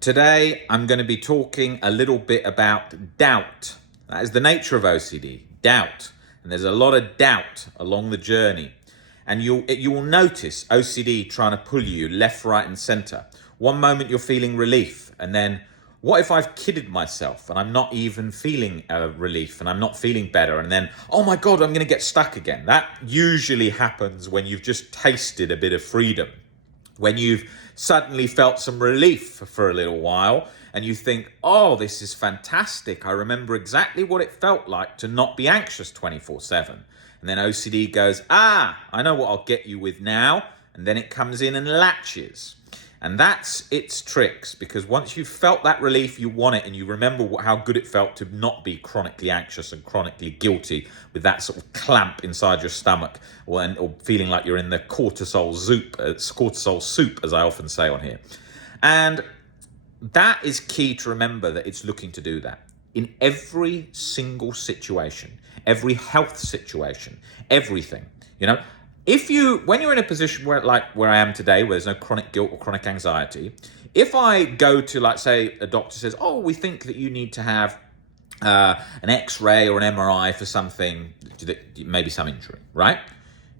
Today, I'm going to be talking a little bit about doubt. That is the nature of OCD, doubt. And there's a lot of doubt along the journey. And you will notice OCD trying to pull you left, right, and center. One moment you're feeling relief, and then what if I've kidded myself and I'm not even feeling relief and I'm not feeling better? And then, oh my God, I'm going to get stuck again. That usually happens when you've just tasted a bit of freedom. When you've suddenly felt some relief for a little while and you think, oh, this is fantastic. I remember exactly what it felt like to not be anxious 24/7. And then OCD goes, I know what I'll get you with now. And then it comes in and latches. And that's its tricks, because once you've felt that relief, you want it, and you remember how good it felt to not be chronically anxious and chronically guilty with that sort of clamp inside your stomach, or feeling like you're in the cortisol soup, as I often say on here. And that is key to remember, that it's looking to do that in every single situation, every health situation, everything, when you're in a position where I am today, where there's no chronic guilt or chronic anxiety, if I go to, say, a doctor says, oh, we think that you need to have an X-ray or an MRI for something, maybe some injury, right?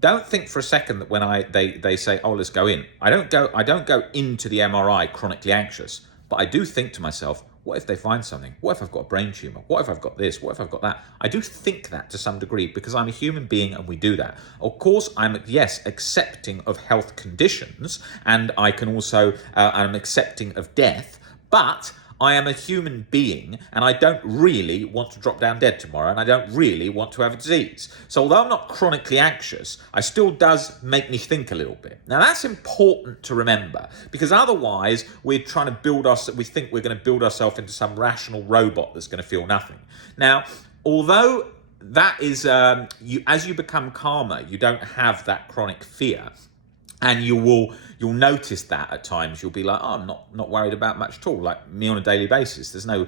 Don't think for a second that when they say, oh, let's go in. I don't go into the MRI chronically anxious, but I do think to myself, what if they find something? What if I've got a brain tumor? What if I've got this? What if I've got that? I do think that to some degree, because I'm a human being and we do that. Of course, I'm accepting of health conditions, and I can also, I'm accepting of death, but I am a human being and I don't really want to drop down dead tomorrow, and I don't really want to have a disease. So although I'm not chronically anxious, I still does make me think a little bit. Now that's important to remember, because otherwise we think we're going to build ourselves into some rational robot that's going to feel nothing. Now, although that is, as you become calmer, you don't have that chronic fear. And you'll notice that at times. You'll be like, oh, I'm not worried about much at all. Like me on a daily basis, there's no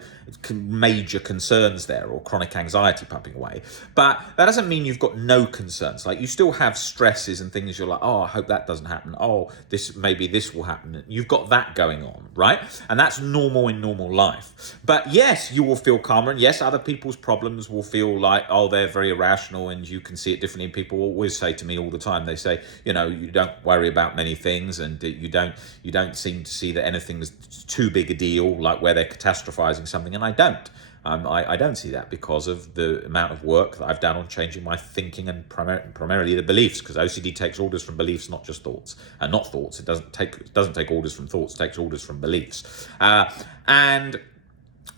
major concerns there or chronic anxiety pumping away. But that doesn't mean you've got no concerns. Like, you still have stresses and things. You're like, oh, I hope that doesn't happen. Oh, maybe this will happen. You've got that going on, right? And that's normal in normal life. But yes, you will feel calmer. And yes, other people's problems will feel like, oh, they're very irrational, and you can see it differently. And people always say to me all the time, they say, you don't worry about many things, and you don't seem to see that anything's too big a deal, like where they're catastrophizing something, and I don't. I don't see that because of the amount of work that I've done on changing my thinking, and primarily the beliefs, because OCD takes orders from beliefs, not just thoughts. And not thoughts. It doesn't take orders from thoughts. It takes orders from beliefs. And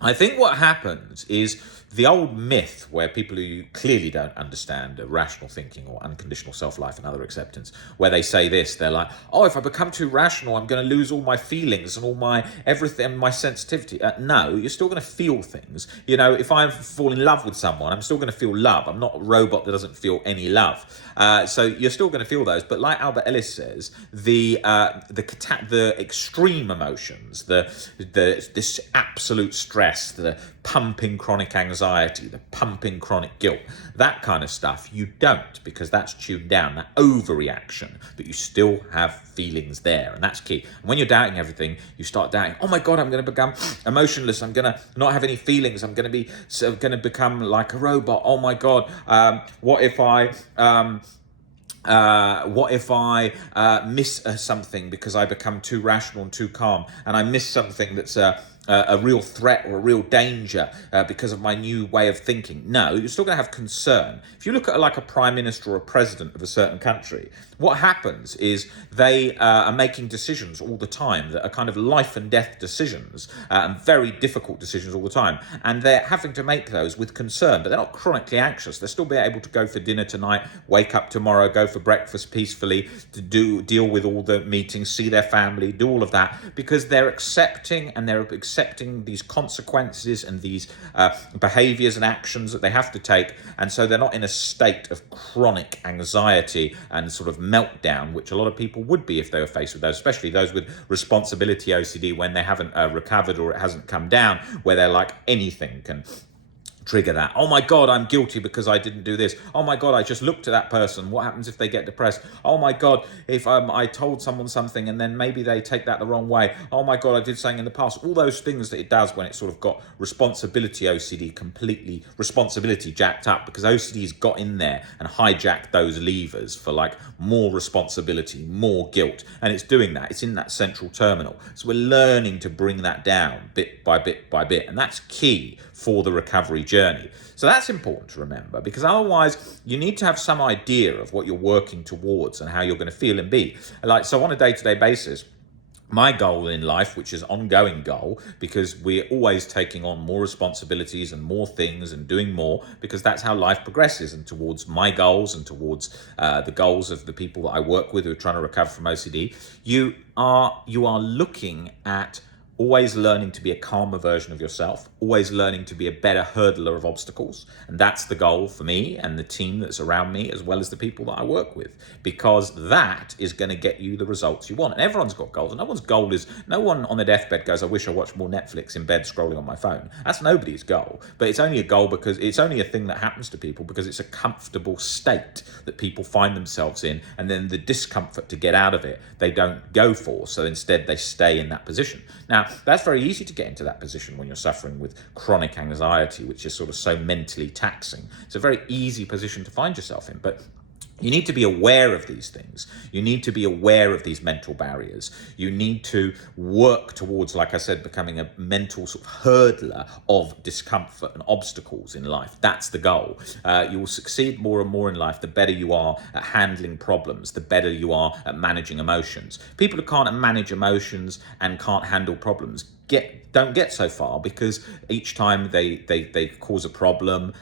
I think what happens is the old myth where people who clearly don't understand rational thinking or unconditional self-life and other acceptance, where they say this, they're like, oh, if I become too rational, I'm going to lose all my feelings and all my everything, my sensitivity. No, you're still going to feel things. If I fall in love with someone, I'm still going to feel love. I'm not a robot that doesn't feel any love. So you're still going to feel those. But like Albert Ellis says, the extreme emotions, this absolute stress, the pumping chronic anxiety, the pumping chronic guilt, that kind of stuff, you don't, because that's tuned down, that overreaction, but you still have feelings there, and that's key. And when you're doubting everything, you start doubting, oh my God, I'm going to become emotionless, I'm going to not have any feelings, I'm going to become like a robot. Oh my God, what if I miss something because I become too rational and too calm, and I miss something that's a real threat or a real danger because of my new way of thinking? No, you're still going to have concern. If you look at like a prime minister or a president of a certain country, what happens is they are making decisions all the time that are kind of life and death decisions, and very difficult decisions all the time. And they're having to make those with concern, but they're not chronically anxious. They'll still be able to go for dinner tonight, wake up tomorrow, go for breakfast peacefully, to deal with all the meetings, see their family, do all of that, because they're accepting these consequences and these behaviors and actions that they have to take. And so they're not in a state of chronic anxiety and sort of meltdown, which a lot of people would be if they were faced with those, especially those with responsibility OCD, when they haven't recovered or it hasn't come down, where they're like anything trigger that. Oh my God, I'm guilty because I didn't do this. Oh my God, I just looked at that person. What happens if they get depressed? Oh my God, if I told someone something and then maybe they take that the wrong way. Oh my God, I did something in the past. All those things that it does when it sort of got responsibility OCD completely, responsibility jacked up, because OCD's got in there and hijacked those levers for like more responsibility, more guilt. And it's doing that. It's in that central terminal. So we're learning to bring that down bit by bit by bit. And that's key for the recovery journey. So that's important to remember, because otherwise you need to have some idea of what you're working towards and how you're going to feel and be. Like, so on a day-to-day basis, my goal in life, which is ongoing goal, because we're always taking on more responsibilities and more things and doing more, because that's how life progresses, and towards my goals and towards the goals of the people that I work with who are trying to recover from OCD, you are looking at always learning to be a calmer version of yourself, always learning to be a better hurdler of obstacles. And that's the goal for me and the team that's around me, as well as the people that I work with, because that is going to get you the results you want. And everyone's got goals. And no one on their deathbed goes, I wish I watched more Netflix in bed scrolling on my phone. That's nobody's goal. But it's only a goal because it's only a thing that happens to people because it's a comfortable state that people find themselves in. And then the discomfort to get out of it, they don't go for. So instead they stay in that position. Now, that's very easy to get into that position when you're suffering with chronic anxiety, which is sort of so mentally taxing. It's a very easy position to find yourself in, but you need to be aware of these things. You need to be aware of these mental barriers. You need to work towards, like I said, becoming a mental sort of hurdler of discomfort and obstacles in life. That's the goal. You will succeed more and more in life the better you are at handling problems, the better you are at managing emotions. People who can't manage emotions and can't handle problems don't get so far, because each time they cause a problem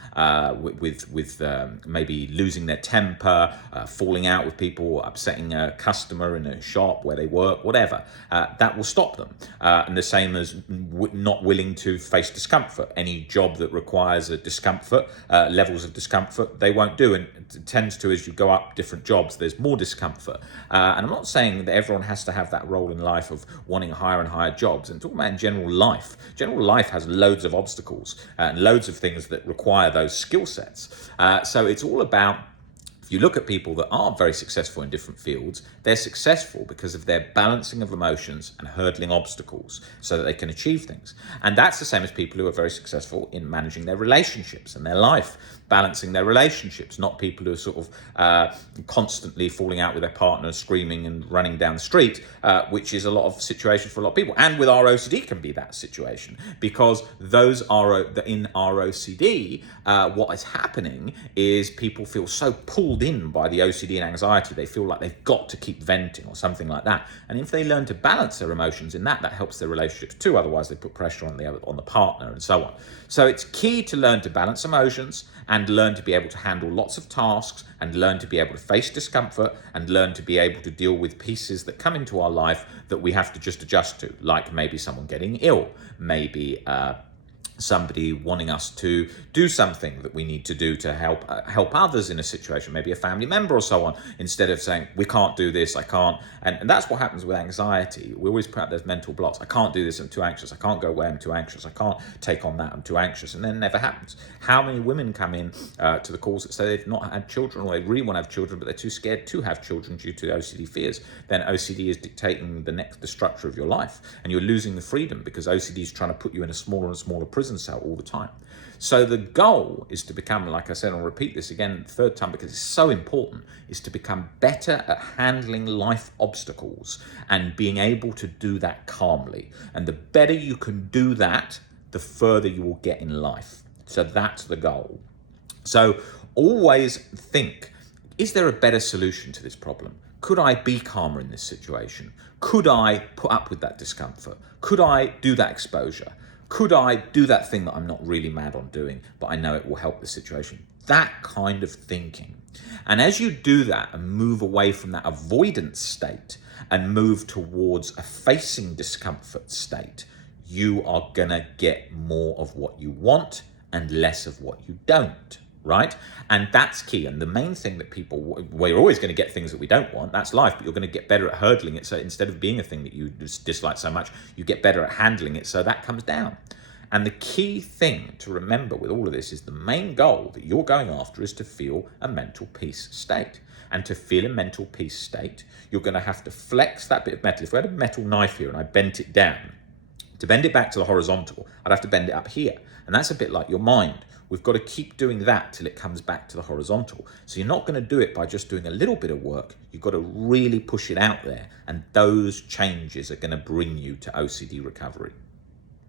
with maybe losing their temper, falling out with people, upsetting a customer in a shop where they work, whatever, that will stop them. And the same as not willing to face discomfort. Any job that requires a discomfort, levels of discomfort, they won't do. And it tends to, as you go up different jobs, there's more discomfort. And I'm not saying that everyone has to have that role in life of wanting higher and higher jobs. And talking about in general life. General life has loads of obstacles and loads of things that require those skill sets. So it's all about, if you look at people that are very successful in different fields, they're successful because of their balancing of emotions and hurdling obstacles so that they can achieve things. And that's the same as people who are very successful in managing their relationships and their life, balancing their relationships, not people who are sort of constantly falling out with their partner, screaming and running down the street, which is a lot of situations for a lot of people. And with our OCD can be that situation, because those are in our OCD, what is happening is people feel so pulled in by the OCD and anxiety, they feel like they've got to keep venting or something like that. And if they learn to balance their emotions in that helps their relationships too. Otherwise they put pressure on the partner and so on. So it's key to learn to balance emotions and learn to be able to handle lots of tasks and learn to be able to face discomfort and learn to be able to deal with pieces that come into our life that we have to just adjust to, like maybe someone getting ill, maybe somebody wanting us to do something that we need to do to help others in a situation, maybe a family member or so on, instead of saying, we can't do this, I can't. And that's what happens with anxiety. We always put out those mental blocks. I can't do this, I'm too anxious. I can't go away, I'm too anxious. I can't take on that, I'm too anxious. And then it never happens. How many women come in to the calls that say they've not had children, or they really want to have children, but they're too scared to have children due to OCD fears? Then OCD is dictating the structure of your life, and you're losing the freedom because OCD is trying to put you in a smaller and smaller prison cell all the time. So the goal is to become, like I said, I'll repeat this again the third time because it's so important, is to become better at handling life obstacles and being able to do that calmly. And the better you can do that, the further you will get in life. So that's the goal. So always think, is there a better solution to this problem? Could I be calmer in this situation? Could I put up with that discomfort? Could I do that exposure? Could I do that thing that I'm not really mad on doing, but I know it will help the situation? That kind of thinking. And as you do that and move away from that avoidance state and move towards a facing discomfort state, you are gonna get more of what you want and less of what you don't. Right? And that's key. And the main thing that we're always going to get things that we don't want. That's life, but you're going to get better at hurdling it. So instead of being a thing that you dislike so much, you get better at handling it. So that comes down. And the key thing to remember with all of this is the main goal that you're going after is to feel a mental peace state. And to feel a mental peace state, you're going to have to flex that bit of metal. If we had a metal knife here and I bent it down, to bend it back to the horizontal, I'd have to bend it up here. And that's a bit like your mind. We've got to keep doing that till it comes back to the horizontal. So you're not going to do it by just doing a little bit of work. You've got to really push it out there. And those changes are going to bring you to OCD recovery.